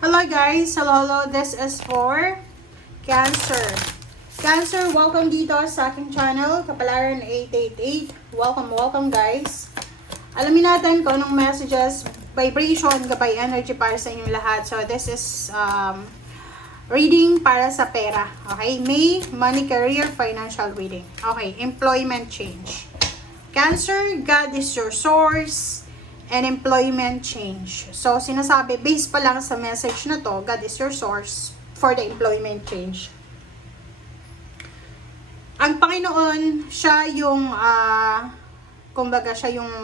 Hello guys! Hello. This is for Cancer. Cancer, welcome dito sa aking channel, Kapalaran 888. Welcome guys. Alamin natin kung anong messages, vibration, gabay energy para sa inyong lahat. So this is reading para sa pera. Okay? May money, career, financial reading. Okay, employment change. Cancer, God is your source and employment change. So, sinasabi, based pa lang sa message na to, God is your source for the employment change. Ang Panginoon, siya yung, kumbaga, siya yung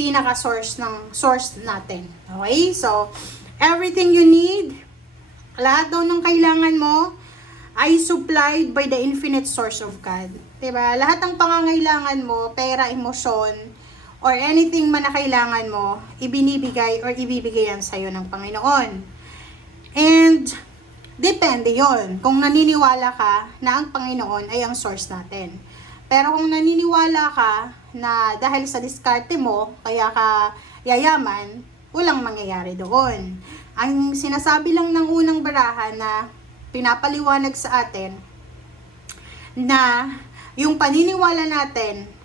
pinaka-source ng source natin. Okay? So, everything you need, lahat daw ng kailangan mo, ay supplied by the infinite source of God. Diba? Lahat ng pangangailangan mo, pera, emosyon, or anything man na kailangan mo, ibinibigay or ibibigay yan sa'yo ng Panginoon. And, depende yon kung naniniwala ka na ang Panginoon ay ang source natin. Pero kung naniniwala ka na dahil sa diskarte mo, kaya ka yayaman, walang mangyayari doon. Ang sinasabi lang ng unang barahan na pinapaliwanag sa atin na yung paniniwala natin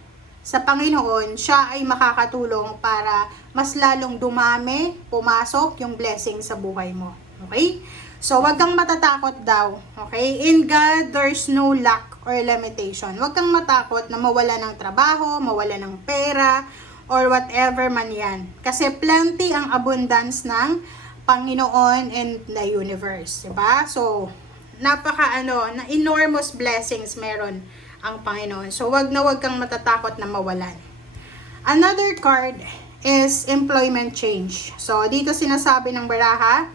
sa Panginoon, siya ay makakatulong para mas lalong dumami, pumasok yung blessing sa buhay mo. Okay? So, wag kang matatakot daw. Okay? In God, there's no lack or limitation. Wag kang matakot na mawala ng trabaho, mawala ng pera, or whatever man yan. Kasi plenty ang abundance ng Panginoon and the universe. Diba? So, na enormous blessings meron ang Panginoon. So, wag kang matatakot na mawalan. Another card is employment change. So, dito sinasabi ng baraha,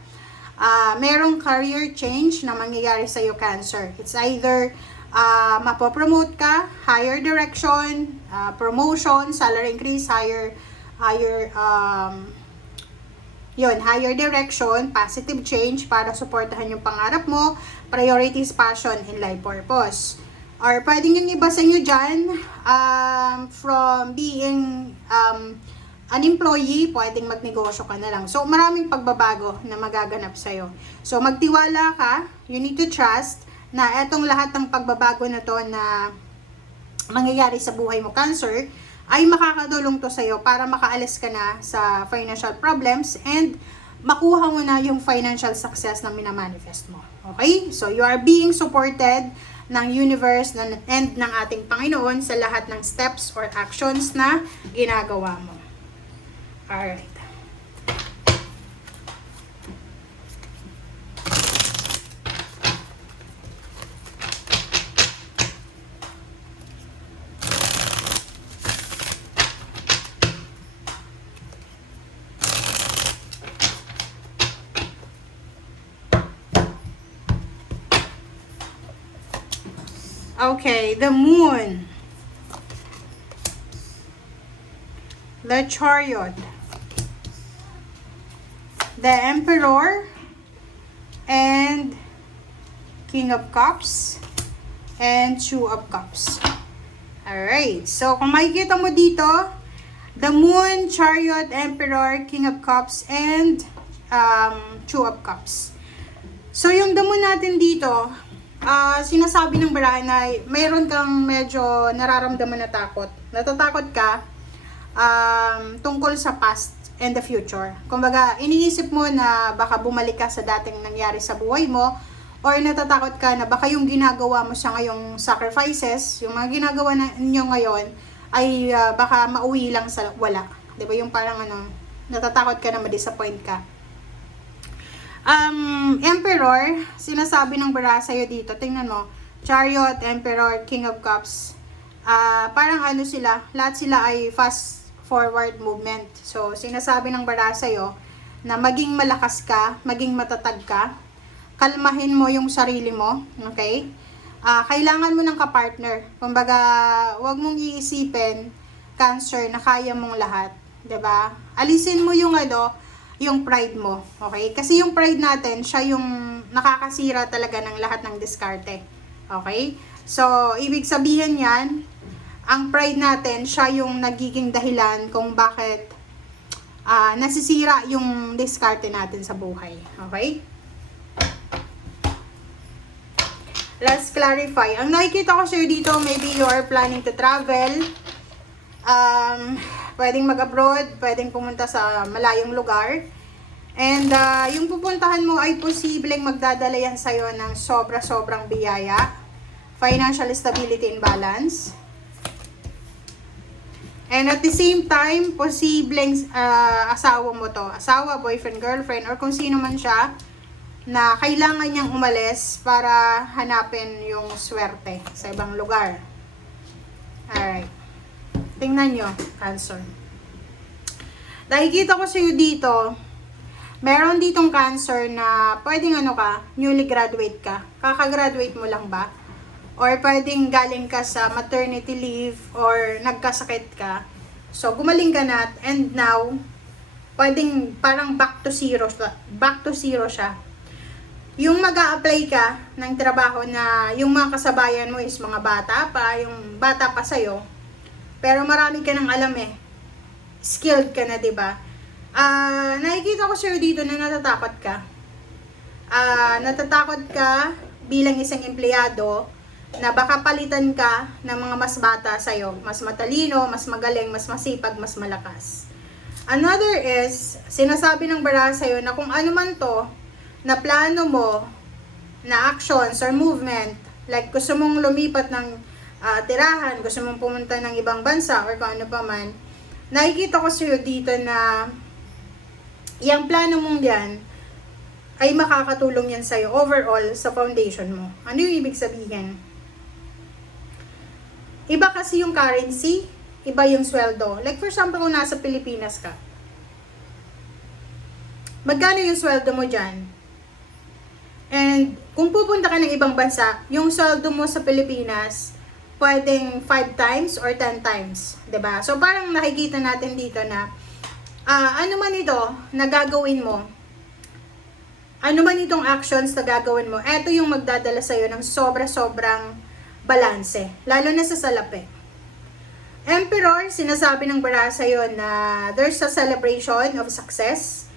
merong career change na mangyayari sa iyo, Cancer. It's either mapopromote ka, higher direction, promotion, salary increase, higher direction, positive change para suportahan yung pangarap mo, priorities, passion, and life purpose. Or pwedeng yung iba sa inyo dyan, from being an employee, pwedeng magnegosyo ka na lang. So, maraming pagbabago na magaganap sa'yo. So, magtiwala ka, you need to trust na etong lahat ng pagbabago na to na mangyayari sa buhay mo, Cancer, ay makakadulong to sa'yo para makaalis ka na sa financial problems and makuha mo na yung financial success na minamanifest mo. Okay? So, you are being supported ng universe and ng ating Panginoon sa lahat ng steps or actions na ginagawa mo. Alright. Okay, the Moon, the Chariot, the Emperor, and King of Cups, and Two of Cups. Alright, so kung makikita mo dito, the Moon, Chariot, Emperor, King of Cups, and Two of Cups. So yung the Moon natin dito, sinasabi ng barahan na mayroon kang medyo nararamdaman na takot. Natatakot ka tungkol sa past and the future. Kumbaga, iniisip mo na baka bumalik ka sa dating nangyari sa buhay mo, or natatakot ka na baka yung ginagawa mo sa ngayong sacrifices, yung mga ginagawa ninyo ngayon, ay baka mauwi lang sa wala. Diba? Yung parang natatakot ka na ma-disappoint ka. Emperor, sinasabi ng bara sa'yo dito, tingnan mo, Chariot, Emperor, King of Cups, parang lahat sila ay fast forward movement. So, sinasabi ng bara sa'yo na maging malakas ka, maging matatag ka, kalmahin mo yung sarili mo, okay? Kailangan mo ng kapartner. Kumbaga, wag mong iisipin, Cancer, na kaya mong lahat, 'di ba? Alisin mo yung yung pride mo, okay? Kasi yung pride natin, siya yung nakakasira talaga ng lahat ng diskarte, okay? So, ibig sabihin yan, ang pride natin, siya yung nagiging dahilan kung bakit nasisira yung diskarte natin sa buhay. Okay? Let's clarify. Ang nakikita ko sa'yo dito, maybe you are planning to travel. Pwedeng mag-abroad, pwedeng pumunta sa malayong lugar. And yung pupuntahan mo ay posibleng magdadala yan sa'yo ng sobra-sobrang biyaya. Financial stability and balance. And at the same time, posibleng asawa mo to. Asawa, boyfriend, girlfriend, or kung sino man siya na kailangan niyang umalis para hanapin yung swerte sa ibang lugar. Alright. Tingnan nyo, Cancer. Nakikita ko sa'yo dito, meron ditong Cancer na pwedeng newly graduate ka. Kakagraduate mo lang ba? Or pwedeng galing ka sa maternity leave or nagkasakit ka. So, gumaling ka na and now, pwedeng parang back to zero siya. Yung mag-a-apply ka ng trabaho na yung mga kasabayan mo is mga bata pa, yung bata pa sa'yo, pero marami ka nang alam skilled ka na, diba? Nakikita ko sa'yo dito na natatakot ka. Natatakot ka bilang isang empleyado na baka palitan ka ng mga mas bata sa'yo, mas matalino, mas magaling, mas masipag, mas malakas. Another is, sinasabi ng bara sa'yo na kung ano man to, na plano mo, na actions or movement, like gusto mong lumipat ng tirahan, gusto mong pumunta ng ibang bansa or kung ano pa man, nakikita ko sa'yo dito na yung plano mong yan ay makakatulong yan sa'yo overall sa foundation mo. Ano yung ibig sabihin? Iba kasi yung currency, iba yung sweldo. Like for example, kung nasa Pilipinas ka, magkano yung sweldo mo dyan? And kung pupunta ka ng ibang bansa, yung sweldo mo sa Pilipinas, pwedeng 5 times or 10 times. 'Di ba? So parang nakikita natin dito na, ano man ito na gagawin mo, ano man itong actions na gagawin mo, eto yung magdadala sa'yo ng sobra-sobrang balanse. Lalo na sa salapi. Emperor, sinasabi ng bara sa'yo na there's a celebration of success.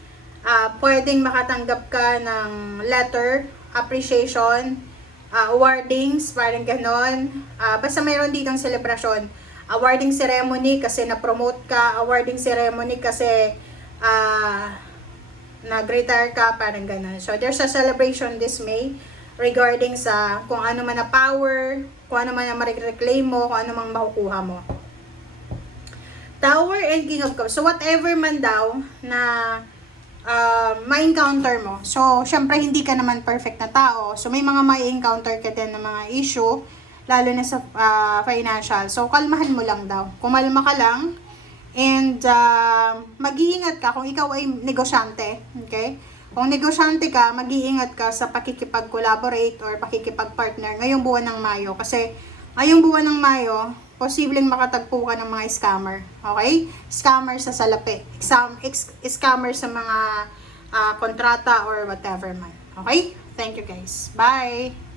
Pwedeng makatanggap ka ng letter, appreciation, awardings, parang ganon. Basta mayroon ditong celebration. Awarding ceremony kasi na-promote ka, awarding ceremony kasi nag-retire ka, parang ganon. So, there's a celebration this May regarding sa kung ano man na power, kung ano man na ma-reclaim mo, kung ano man makukuha mo. Tower and King of Cups. So, whatever man daw na ma-encounter mo. So, syempre, hindi ka naman perfect na tao. So, may mga ma-encounter ka din ng mga issue, lalo na sa financial. So, kalmahan mo lang daw. Kumalma ka lang, and mag-iingat ka kung ikaw ay negosyante. Okay? Kung negosyante ka, mag-iingat ka sa pakikipag-collaborate or pakikipag-partner ngayong buwan ng Mayo. Kasi, ngayong buwan ng Mayo, posibleng makatagpo ka ng mga scammer. Okay? Scammer sa salapi. Scammer sa mga kontrata or whatever man. Okay? Thank you guys. Bye!